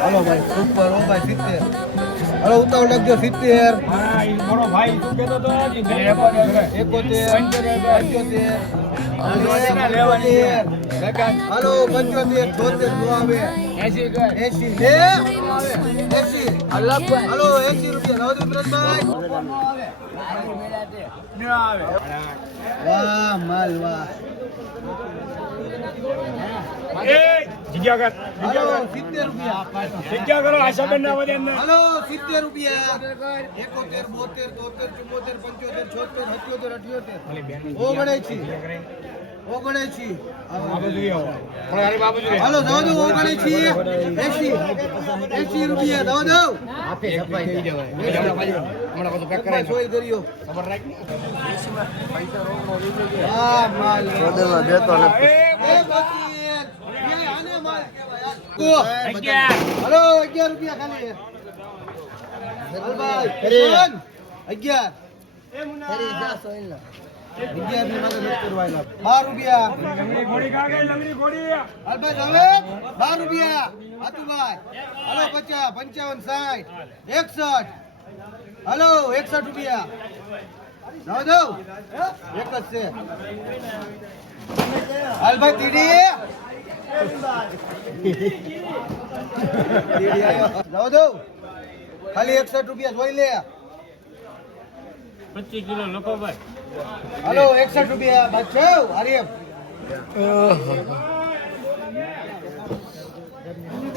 હાલો ભાઈ સુપર ઓ ભાઈ 70. હાલો ઉતાવળ લખજો 70. હા ઈ મોરો ભાઈ શું કહેતો તો હજી 71 હાલો 75 76 નો આવે 80 લે 80 હાલો 80 રૂપિયા નવદીપ્રતભાઈ વાહ માલ વાહ એ જગ્યા કર હાલો 70 રૂપિયા જગ્યા કરો આશાબેન ના વધે એમને હાલો 70 રૂપિયા 71 72 73 74 75 76 77 78 ઓગણેસી હાલો દવા દો ઓગણેસી 80 રૂપિયા દવા દો સોય કર્યો હા માલ દેતો નથી હાલો 11 રૂપિયા ખાલી હાલ ભાઈ 11 12 રૂપિયા લંગડી ઘોડી કાગે લંગડી ઘોડી હાલભાઈ હવે 12 રૂપિયા હાતુભાઈ હાલો 50 55 60 61 હાલો 61 રૂપિયા નવ દો એક જ છે હાલભાઈ તીડી નવ દો ખાલી 61 રૂપિયા જોઈ લે 25 કિલો લખો ભાઈ હાલો 61 રૂપિયા બાદશાહ આર્યમ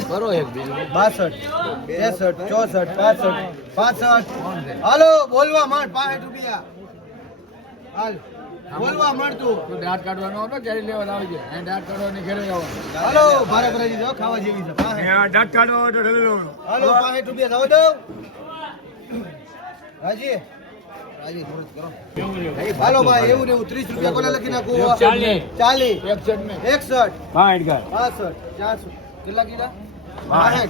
કરો એક બિલ 62 63 64 65 હાલો બોલવા માંડ 65 રૂપિયા હાલ બોલવા માંડ તું દાંત કાઢવાનો હતો ઘરે લેવા આવજે અહીં દાંત કાઢવાની ઘરે આવવાનું હાલો ભારે ભરાજી જો ખાવા જેવી છે 65 દાંત કાઢો તો ઢળી લો હાલો 65 રૂપિયા જાવ દો રાજી રાજી થોડું કરો હાલો ભાઈ એવું ને એવું 30 રૂપિયા કોને લખી નાખું 40 61 ભાઈ ગર 62 400 કેટલા કીધા 62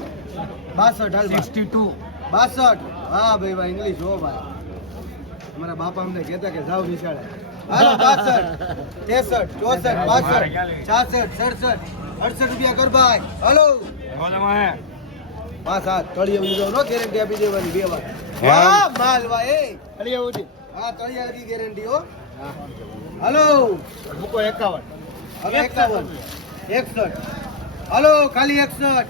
62 હાલ 62 62 હા ભાઈ ભાઈ ઇંગ્લિશ હો ભાઈ અમારા બાપા અમને કહેતા કે જાવ નિશાળે હાલો 62 63 64 65 66 67 68 રૂપિયા કર ભાઈ હાલો પાંચ હાથ તળિયે લીધો નો ગેરંટી આપી દેવાની બે વાર હા માલ ભાઈ તળિયે ઉડી હા તળિયે દી ગેરંટી હો હાલો મૂકો 51 હવે 51 61 હાલો ખાલી 61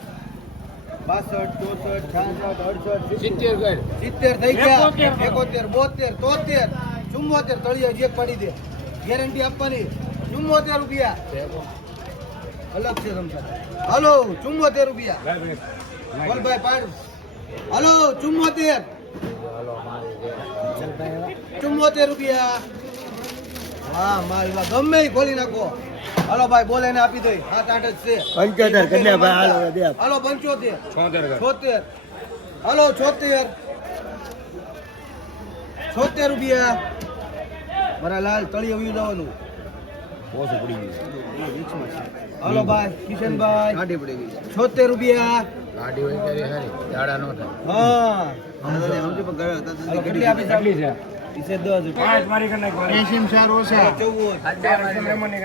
62 64 66 68 70 થઈ ગયા 71 72 73 74 તળિયે જે પડી દે ગેરંટી આપવાની 74 રૂપિયા અલગ છે સમજા હાલો 74 રૂપિયા બોલભાઈ પાડ હાલો 74 રૂપિયા હા મારી ગમે ખોલી નાખો હાલો ભાઈ બોલે ને આપી દઈ 7 8 જ છે 75 કન્યા ભાઈ હાલો દે હાલો 75 76 હાલો 76 રૂપિયા મારા લાલ તળિયે વયું જવાનું ઓછું પડી ગયું હાલો ભાઈ કિશનભાઈ ગાડી પડી ગઈ 76 રૂપિયા ગાડી હોય ત્યારે હારી જાડા નો થાય હા કેટલી આપી કેટલી છે इसे 10 પાંચ મારી કને એસીમ ચાર ઓછા 14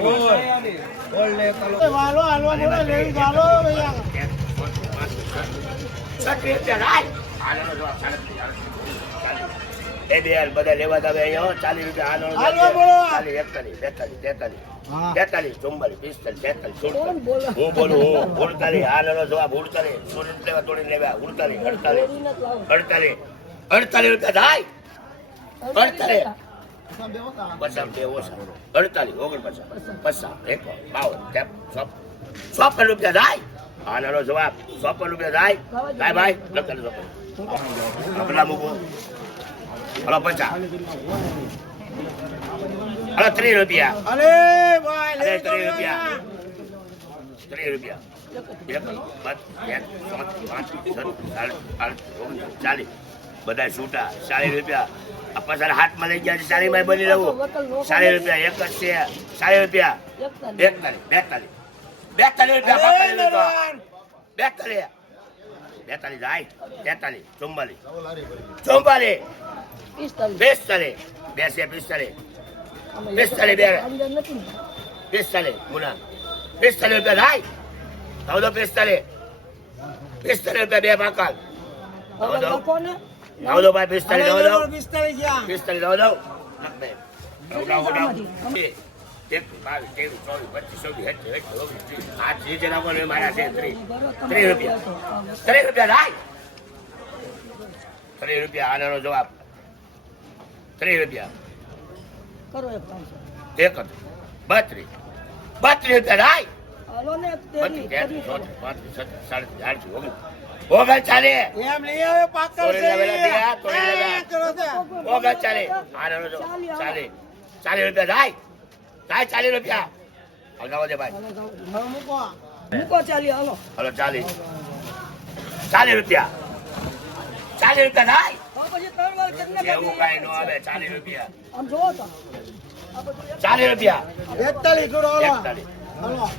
ઓલ લે કલો વાલો હાલવા બોલો લેવી ચાલો ભૈયા એ દેલ બધા લેવા દે અહીંયા 40 રૂપિયા હાલવા બોલો 41 42 43 44 45 46 47 48 હું બોલું 48 હાલનો જવાબ 48 સુરત લેવા તોડી લેવા 48 48 48 રૂપિયા થાય 48 પચાસ બે ઓછા 48 49 50 51 52 રૂપિયા થાય હાલનો જવાબ 54 રૂપિયા થાય ભાઈ લખેલું આપણા મૂકો હલો 50 હલો 30 રૂપિયા અરે ભાઈ લે 30 રૂપિયા 30 રૂપિયા 40 બધા છૂટા 40 રૂપિયા આ પાછા હાથમાં લઈ ગયા 40 માં બની રહું 40 રૂપિયા એક જ છે 40 રૂપિયા 42 રૂપિયા 42 જાય 43 44 મુના 45 રૂપિયા થાય 45 45 રૂપિયા બે પાકલ હવે લખો ને નવ દો ભાઈ 45 નવ દો 45 ગયા 45 નવ દો એક 22 23 24 25 26 આ જે જે નાખો ને મારા છે 30 રૂપિયા 30 રૂપિયા લાય 30 રૂપિયા આનો જવાબ 30 રૂપિયા કરો એક 500 એક 32 રૂપિયા લાય હાલો ને ઓગણ ચાલે એમ લઈ આવે પાકલ છે ઓગણ ચાલે આનો જો ચાલે 40 રૂપિયા લાય લાય 40 રૂપિયા હલગાવો દે ભાઈ હવે મૂકો મૂકો ચાલી હાલો હલો 40 રૂપિયા 40 રૂપિયા લાય તો પછી 3 વાર કેટલે એવું કાંઈ નો આવે 40 રૂપિયા આમ જોવો તો આ બધું 40 રૂપિયા 41 કરો હાલો 41 હાલો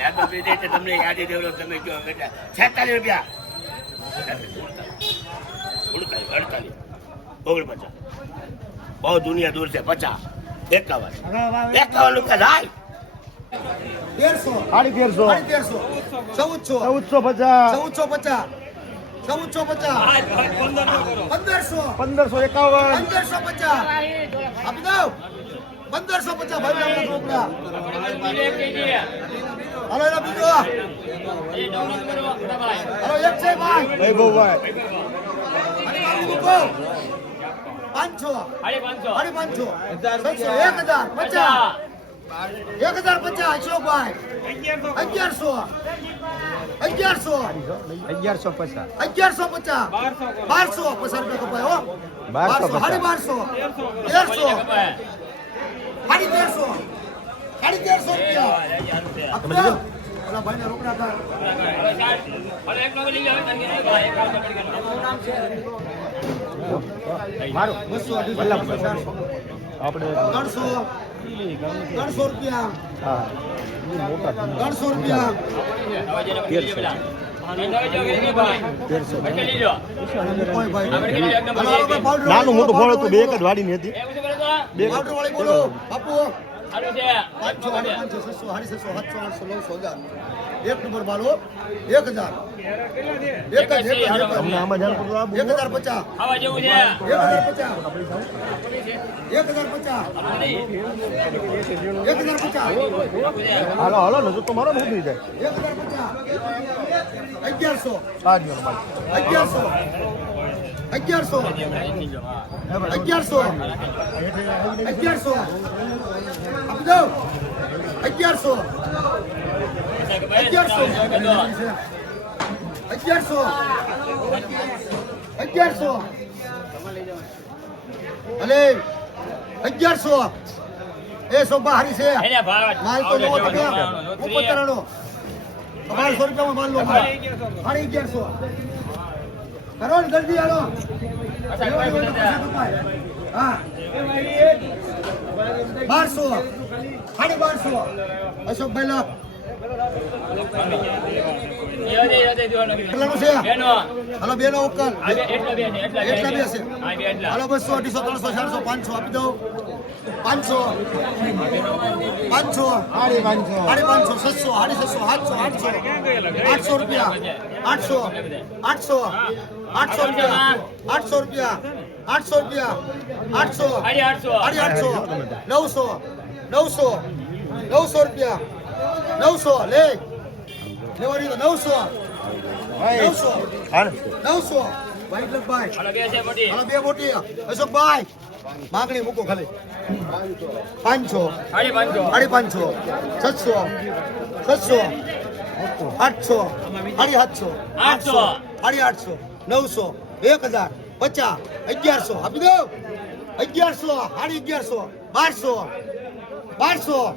42 46 તમને યાદી દેવડો તમે કયો 46 રૂપિયા 48 49 બહુ દુનિયા દૂર છે 50 51 રૂપિયા લાય 150 1450 1550 આપી દો 1550 ભાઈ ઢોકળા હાલો એના બીજો હાલો એક છે ભાઈ મૂકો 500 550 1050 અશોકભાઈ 1150 1250 રૂપિયા કપાય હો 1200 રૂપિયા આપજો ઓલા ભાઈને રોકડા કર મારું 200 આપણે 300 રૂપિયા 300 રૂપિયા નાનું મોટું ફળ હતું બે એક જ વાડીની હતી પાવડર વાળી બોલો બાપુ 500 એક નંબર બાલો 1000 તમને આમાં જાણ પડતું 1050 આવા જેવું છે 1050 હાલો હાલો ને તો મારો મૂકી જાય 1100 સાજો 1100 આપી દો 1100 અલે 1100 એ સોબા હારી છે માલ તો નો ટકે ઉપતરણો 1200 રૂપિયામાં માલ લો હારી 1100 કરો ને જલ્દી હાલો હા 1200 સાડી 1200 અશોકભાઈ લો કેટલાનું છે હાલો બેનો ઉકલ એટલા બે છે હાલો 200 250 300 400 500 આપી દઉં 500 સાડી 500 600 800 રૂપિયા 800 રૂપિયા 800 રૂપિયા 900 લે લેવાની તો 900 ભાઈ હાલો બે મોટી અશોકભાઈ માંગણી મૂકો ખાલી 500 સાડી 500 600 800 સાડી 700 સાડી 800 900 1000 50 1100 આપી દો 1100 સાડી 1100 1200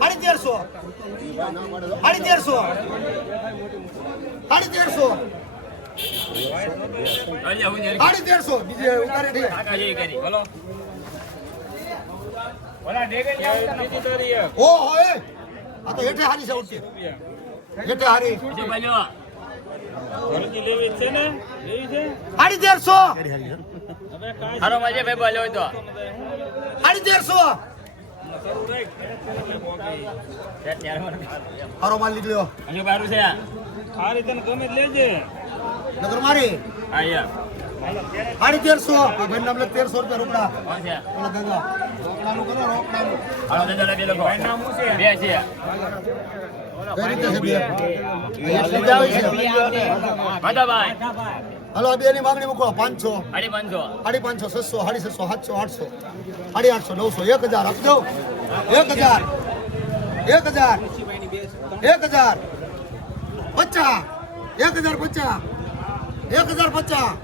સાડી 1200 1300 સાડી 1300 સાડી 1300 બીજે ઉતારે છે. ઓહો એ આ તો હેઠે હારી છે ઉઠતી હેઠે હારી સાડી 1300 સાડી 1300 હારો માલ નીકળ્યો નગર મારી સાડી 1300 આ ભાઈ નામ 1300 રૂપિયા રોકડા ઓલા ગંગા રોકડાનું કરો રોકડાનું કઈ રીતે છે બે એટલી જ આવે છે હાલો આ બેની માંગણી મૂકો 500 550 600 650 700 800 850 900 1000 આપી દો 1000 1000 1000 50 1050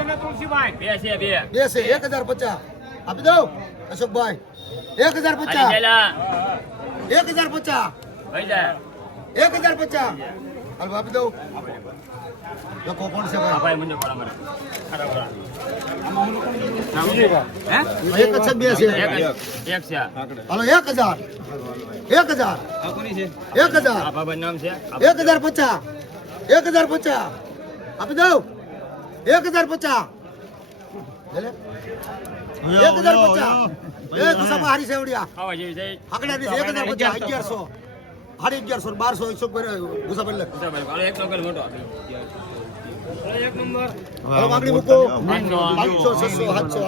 1050 બે છે 1050 આપી દો અશોકભાઈ 1050 1050 1050 હાલો આપી દો લોકો કોણ છે ભાઈ એક જ બે છે હાલો 1000 1000 1050 1050 આપી દો 1050 1050 એ ગુસામાં હારી સેવડિયા આગળ 1050 1100 1100 1200 ગુસા પર હાલો માંગણી મૂકો 500 600 700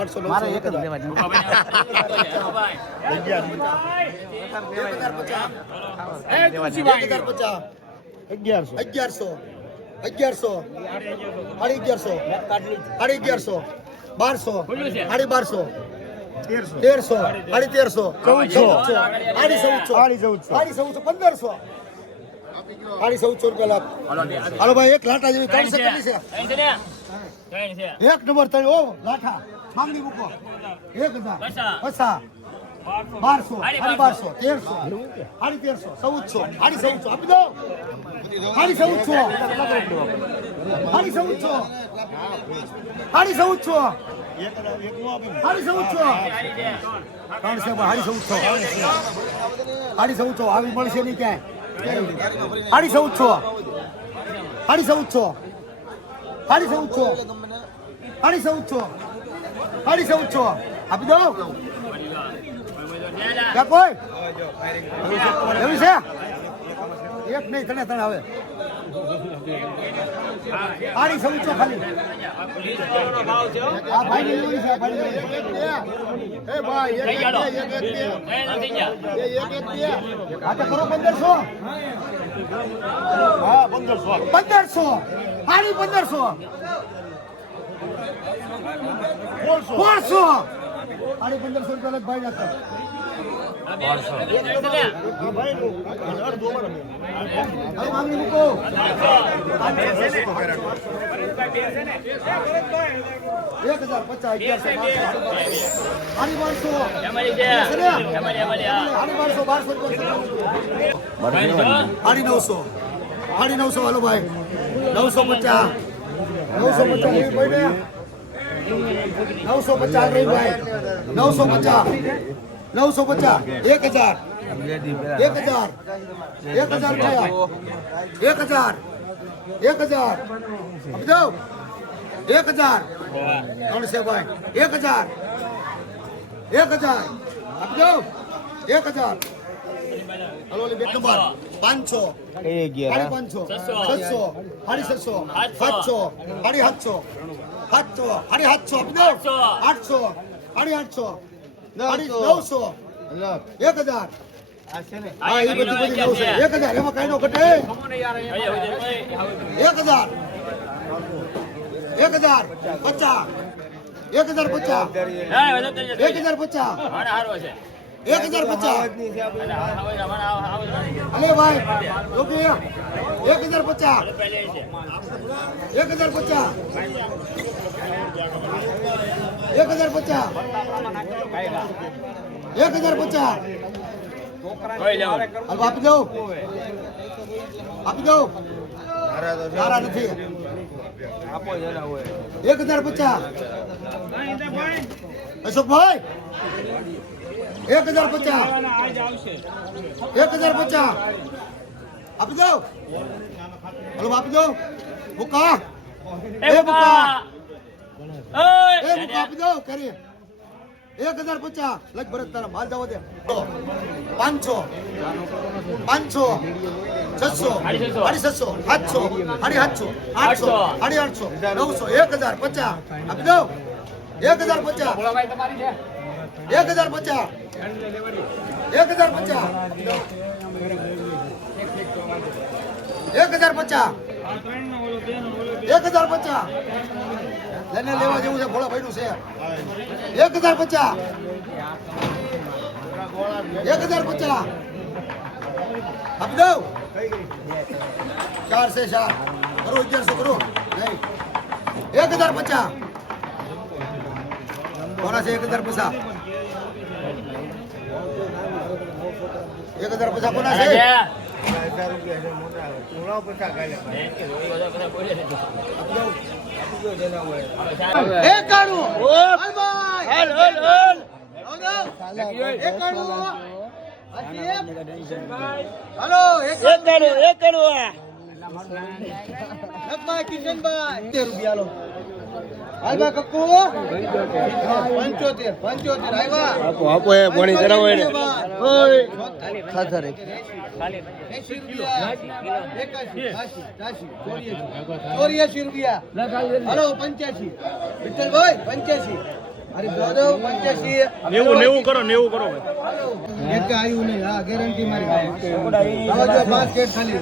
800 હાલો ભાઈ એક લાટા જેવી 3 સેકન્ડ છે એક નંબર તળી ઓ લાઠા માંગણી મૂકો 1000 50 1200 1300 1400 આપી દો 1400 આવી મળશે નહીં ક્યાંય 1400 આપી દો ક્યાં કોઈ એવું છે એક નહીં તને હવે 1400 ખાલી આ ભાઈ ને લેવી છે એ ભાઈ આ તો કરો 1500 હા 1500 હારી 1500 400 હારી 1500 રૂપિયા લગ ભાઈ નાખો માંગણી મૂકો 950 હાલો ભાઈ 950 રહી ભાઈ 950 1000 આપી દો 1000 કોણ છે ભાઈ 1000 આપી દો 1000 હાલો બે નંબર 500 550 600 700 800 આપી દો 800 800 900 1000 હા એ બધી 1000 એમાં કઈ નો ઘટે 1000 50 1050 અલે ભાઈ ઓકે 1050 આપી દો તારા નથી 1050 અશોકભાઈ 1050 1050 આપી દો હલો આપી દો મુકા મુકા આપી દો કરીએ 1050 લગ ભરત તારા માલ જાવ દે 500 600 700 800 800 800 900 1050 આપી દો 1050 1050 લઈને લેવા જેવું છે ભોળા ભાઈ નું છે 1050 આપી દો 4 છે 4 કરો 1100 કરો નહીં 1050 કોના છે 1050 કોના છે હલો 85 વિઠ્ઠલભાઈ 85 અરે દાદા 85 90 કરો 90 કરો એક આવ્યું નહીં હા ગેરંટી મારી આવો જો 5 કેટ ખાલી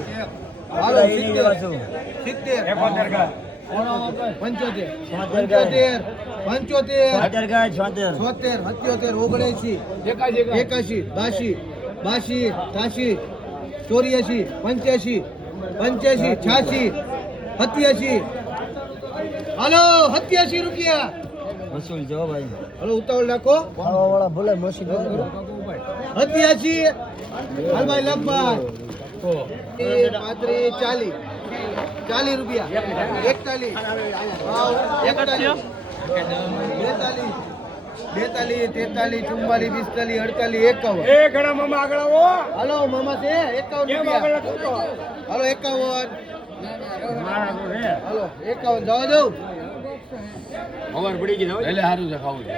હાલો 70 75 81 82 83 84 85 86 87 હાલો 87 રૂપિયા વસૂલ જો ભાઈ હાલો ઉતાવળ નાખો વાળા ભલે મસી 87 હાલ ભાઈ લગભગ 35 40 રૂપિયા 41 41 42 43 44 45 48 51 ઘણા મામા આગળ આવો હાલો મામા છે 51 રૂપિયા હાલો 51 હાલો 51 જવા દઉં ખબર પડી ગઈ એટલે સારું છે ખાવું છે